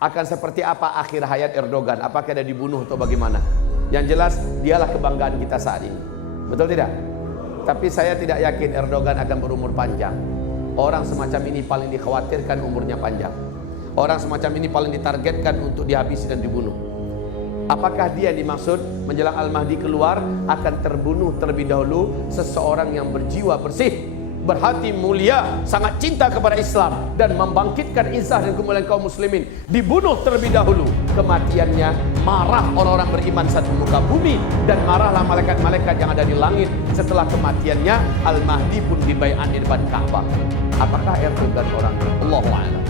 Akan seperti apa akhir hayat Erdogan? Apakah dia dibunuh atau bagaimana? Yang jelas dialah kebanggaan kita saat ini. Betul tidak? Tapi saya tidak yakin Erdogan akan berumur panjang. Orang semacam ini paling dikhawatirkan umurnya panjang. Orang semacam ini paling ditargetkan untuk dihabisi dan dibunuh. Apakah dia dimaksud menjelang Al-Mahdi keluar akan terbunuh terlebih dahulu seseorang yang berjiwa bersih, berhati mulia, sangat cinta kepada Islam dan membangkitkan izah dan kemuliaan kaum muslimin, dibunuh terlebih dahulu. Kematiannya marah orang-orang beriman satu muka bumi dan marahlah malaikat-malaikat yang ada di langit. Setelah kematiannya Al-Mahdi pun dibaiat di depan Ka'bah. Apakah Erdogan orang? Allahu a'lam.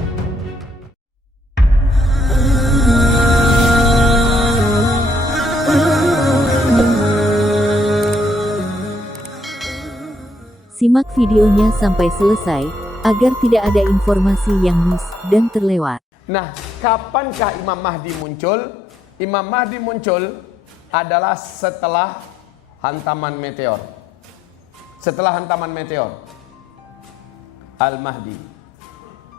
Simak videonya sampai selesai, agar tidak ada informasi yang miss dan terlewat. Nah, kapankah Imam Mahdi muncul? Imam Mahdi muncul adalah setelah hantaman meteor. Setelah hantaman meteor, Al-Mahdi.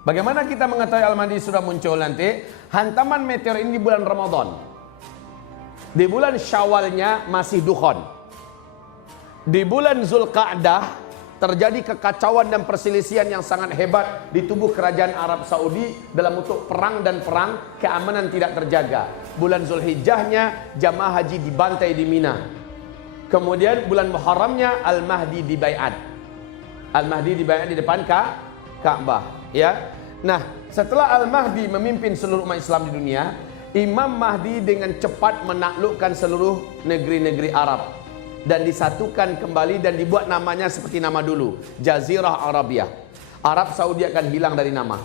Bagaimana kita mengetahui Al-Mahdi sudah muncul nanti? Hantaman meteor ini di bulan Ramadan. Di bulan Syawalnya masih dukhon. Di bulan Zulqa'dah terjadi kekacauan dan perselisihan yang sangat hebat di tubuh kerajaan Arab Saudi dalam bentuk perang dan perang, keamanan tidak terjaga. Bulan Zulhijjahnya jamaah haji dibantai di Mina. Kemudian bulan Muharramnya Al-Mahdi dibaiat. Al-Mahdi dibaiat di depan Ka'bah, ya. Nah, setelah Al-Mahdi memimpin seluruh umat Islam di dunia, Imam Mahdi dengan cepat menaklukkan seluruh negeri-negeri Arab dan disatukan kembali dan dibuat namanya seperti nama dulu, Jazirah Arabia. Arab Saudi akan hilang dari nama.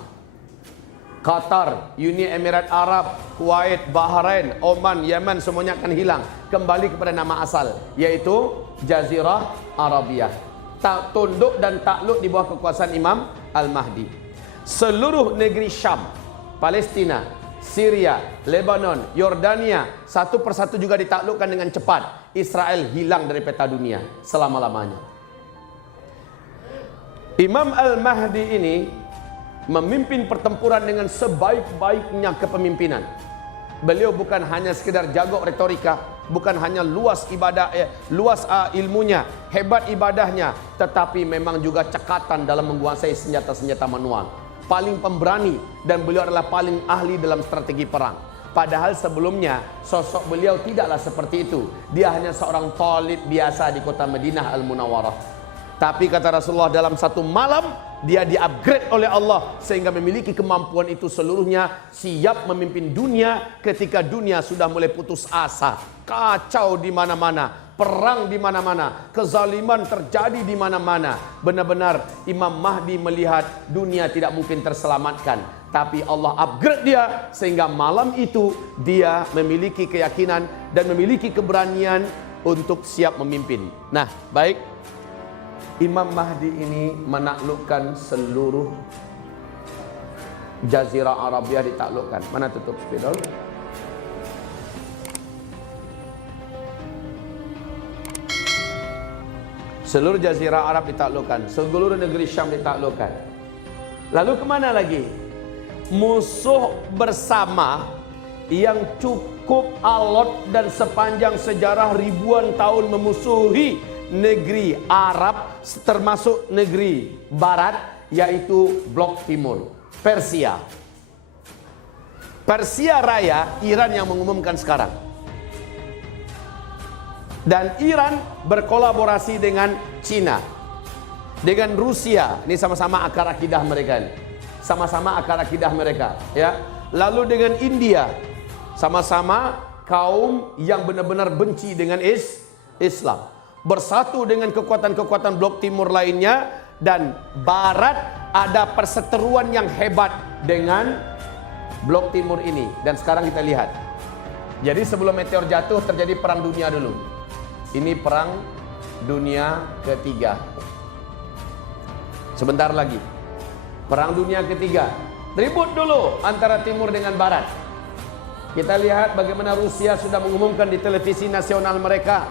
Qatar, Uni Emirat Arab, Kuwait, Bahrain, Oman, Yemen semuanya akan hilang, kembali kepada nama asal, yaitu Jazirah Arabia. Tunduk dan takluk di bawah kekuasaan Imam Al-Mahdi. Seluruh negeri Syam, Palestina, Syria, Lebanon, Yordania satu persatu juga ditaklukkan dengan cepat. Israel hilang dari peta dunia selama-lamanya. Imam Al-Mahdi ini memimpin pertempuran dengan sebaik-baiknya kepemimpinan. Beliau bukan hanya sekedar jago retorika, bukan hanya luas ibadah, ilmunya, hebat ibadahnya, tetapi memang juga cekatan dalam menguasai senjata-senjata manual. Paling pemberani dan beliau adalah paling ahli dalam strategi perang. Padahal sebelumnya sosok beliau tidaklah seperti itu. Dia hanya seorang talib biasa di kota Madinah Al-Munawwarah. Tapi kata Rasulullah, dalam satu malam dia di-upgrade oleh Allah sehingga memiliki kemampuan itu seluruhnya, siap memimpin dunia ketika dunia sudah mulai putus asa. Kacau di mana-mana, perang di mana-mana, kezaliman terjadi di mana-mana. Benar-benar Imam Mahdi melihat dunia tidak mungkin terselamatkan, tapi Allah upgrade dia sehingga malam itu dia memiliki keyakinan dan memiliki keberanian untuk siap memimpin. Nah, baik, Imam Mahdi ini menaklukkan seluruh Jazirah Arabia, ditaklukkan. Mana tutup spidol? Seluruh Jazirah Arab ditaklukkan, seluruh negeri Syam ditaklukkan. Lalu kemana lagi? Musuh bersama yang cukup alot dan sepanjang sejarah ribuan tahun memusuhi negeri Arab, termasuk negeri Barat, yaitu Blok Timur, Persia. Persia Raya, Iran yang mengumumkan sekarang. Dan Iran berkolaborasi dengan Cina, dengan Rusia. Ini sama-sama akar akidah mereka ini. Sama-sama akar akidah mereka, ya. Lalu dengan India, sama-sama kaum yang benar-benar benci dengan Islam. Bersatu dengan kekuatan-kekuatan Blok Timur lainnya, dan Barat ada perseteruan yang hebat dengan Blok Timur ini. Dan sekarang kita lihat. Jadi sebelum meteor jatuh terjadi perang dunia dulu. Ini perang dunia ketiga. Sebentar lagi perang dunia ketiga. Ribut dulu antara timur dengan barat. Kita lihat bagaimana Rusia sudah mengumumkan di televisi nasional mereka,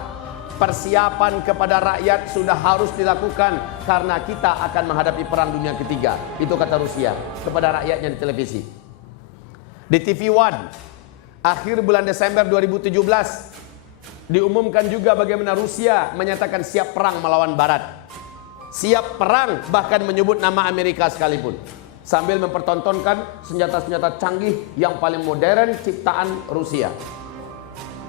persiapan kepada rakyat sudah harus dilakukan karena kita akan menghadapi perang dunia ketiga. Itu kata Rusia kepada rakyatnya di televisi. Di TV One, akhir bulan Desember 2017, diumumkan juga bagaimana Rusia menyatakan siap perang melawan Barat. Siap perang, bahkan menyebut nama Amerika sekalipun. Sambil mempertontonkan senjata-senjata canggih yang paling modern ciptaan Rusia.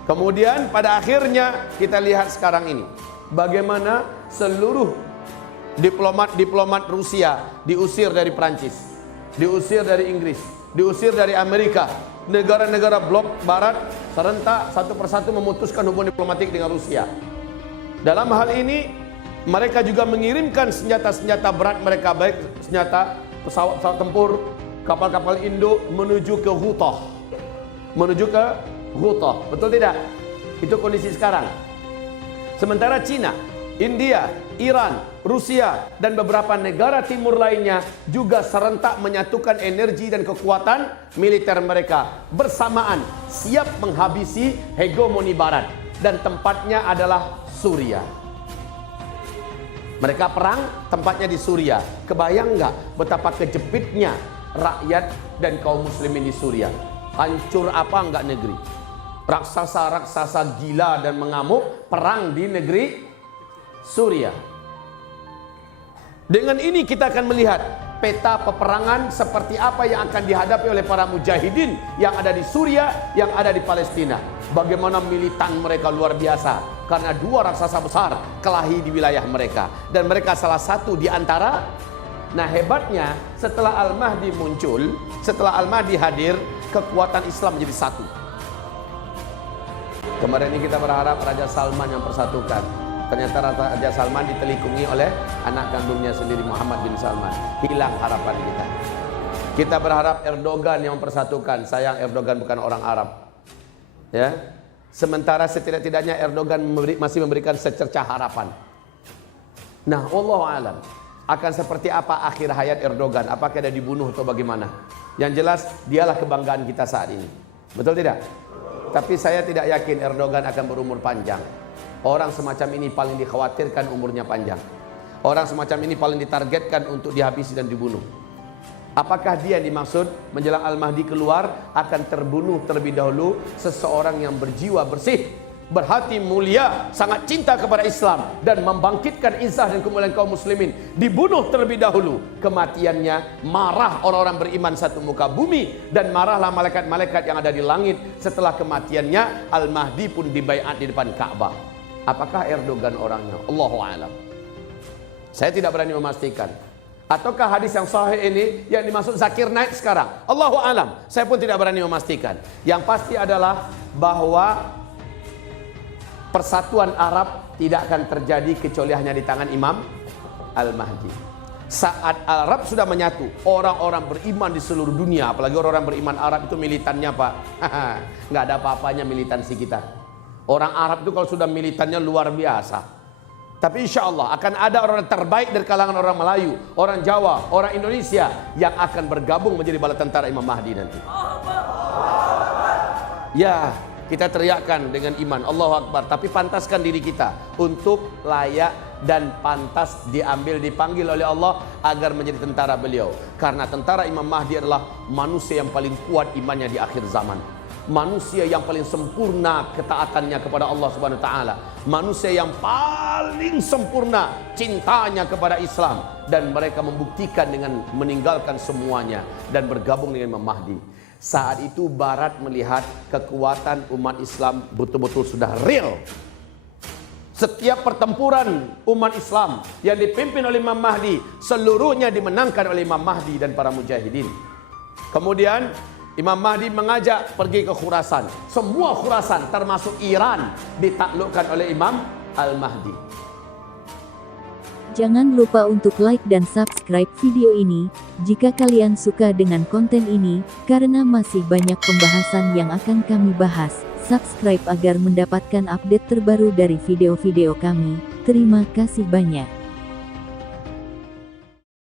Kemudian pada akhirnya kita lihat sekarang ini, bagaimana seluruh diplomat-diplomat Rusia diusir dari Prancis, diusir dari Inggris, diusir dari Amerika. Negara-negara blok barat serentak satu persatu memutuskan hubungan diplomatik dengan Rusia. Dalam hal ini mereka juga mengirimkan senjata-senjata berat mereka, baik senjata pesawat tempur, kapal-kapal induk menuju ke Ghouta. Menuju ke Ghouta. Betul tidak? Itu kondisi sekarang. Sementara Cina, India, Iran, Rusia, dan beberapa negara timur lainnya juga serentak menyatukan energi dan kekuatan militer mereka bersamaan, siap menghabisi hegemoni Barat, dan tempatnya adalah Suria. Mereka perang, tempatnya di Suria. Kebayang nggak betapa kejepitnya rakyat dan kaum muslimin di Suria? Hancur apa enggak negeri? Raksasa-raksasa gila dan mengamuk perang di negeri Suria. Dengan ini kita akan melihat peta peperangan seperti apa yang akan dihadapi oleh para mujahidin yang ada di Suria, yang ada di Palestina. Bagaimana militan mereka luar biasa. Karena dua raksasa besar kelahi di wilayah mereka. Dan mereka salah satu di antara. Nah hebatnya setelah Al-Mahdi muncul, setelah Al-Mahdi hadir, kekuatan Islam menjadi satu. Kemarin ini kita berharap Raja Salman yang persatukan. Ternyata Raja Salman ditelikungi oleh anak kandungnya sendiri, Muhammad bin Salman. Hilang harapan kita. Kita berharap Erdogan yang mempersatukan. Sayang Erdogan bukan orang Arab. Ya. Sementara setidak-tidaknya Erdogan masih memberikan secercah harapan. Nah, wallahu alam, akan seperti apa akhir hayat Erdogan? Apakah dia dibunuh atau bagaimana? Yang jelas dialah kebanggaan kita saat ini. Betul tidak? Tapi saya tidak yakin Erdogan akan berumur panjang. Orang semacam ini paling dikhawatirkan umurnya panjang. Orang semacam ini paling ditargetkan untuk dihabisi dan dibunuh. Apakah dia yang dimaksud menjelang Al-Mahdi keluar akan terbunuh terlebih dahulu seseorang yang berjiwa bersih, berhati mulia, sangat cinta kepada Islam dan membangkitkan izah dan kemuliaan kaum muslimin, dibunuh terlebih dahulu. Kematiannya marah orang-orang beriman satu muka bumi, dan marahlah malaikat-malaikat yang ada di langit. Setelah kematiannya Al-Mahdi pun dibaiat di depan Ka'bah. Apakah Erdogan orangnya? Allahu a'lam. Saya tidak berani memastikan. Ataukah hadis yang sahih ini yang dimaksud Zakir Naik sekarang? Allahu a'lam. Saya pun tidak berani memastikan. Yang pasti adalah bahwa persatuan Arab tidak akan terjadi kecuali hanya di tangan Imam Al-Mahdi. Saat Arab sudah menyatu, orang-orang beriman di seluruh dunia, apalagi orang-orang beriman Arab itu militannya Pak, nggak ada apa-apanya militansi kita. Orang Arab itu kalau sudah militannya luar biasa. Tapi insya Allah akan ada orang terbaik dari kalangan orang Melayu, orang Jawa, orang Indonesia yang akan bergabung menjadi bala tentara Imam Mahdi nanti. Ya, kita teriakkan dengan iman Allahu Akbar, tapi pantaskan diri kita untuk layak dan pantas dipanggil oleh Allah agar menjadi tentara beliau. Karena tentara Imam Mahdi adalah manusia yang paling kuat imannya di akhir zaman. Manusia yang paling sempurna ketaatannya kepada Allah Subhanahu wa taala. Manusia yang paling sempurna cintanya kepada Islam, dan mereka membuktikan dengan meninggalkan semuanya dan bergabung dengan Imam Mahdi. Saat itu Barat melihat kekuatan umat Islam betul-betul sudah real. Setiap pertempuran umat Islam yang dipimpin oleh Imam Mahdi seluruhnya dimenangkan oleh Imam Mahdi dan para mujahidin. Kemudian Imam Mahdi mengajak pergi ke Khurasan. Semua Khurasan termasuk Iran ditaklukkan oleh Imam Al-Mahdi. Jangan lupa untuk like dan subscribe video ini jika kalian suka dengan konten ini, karena masih banyak pembahasan yang akan kami bahas. Subscribe agar mendapatkan update terbaru dari video-video kami. Terima kasih banyak.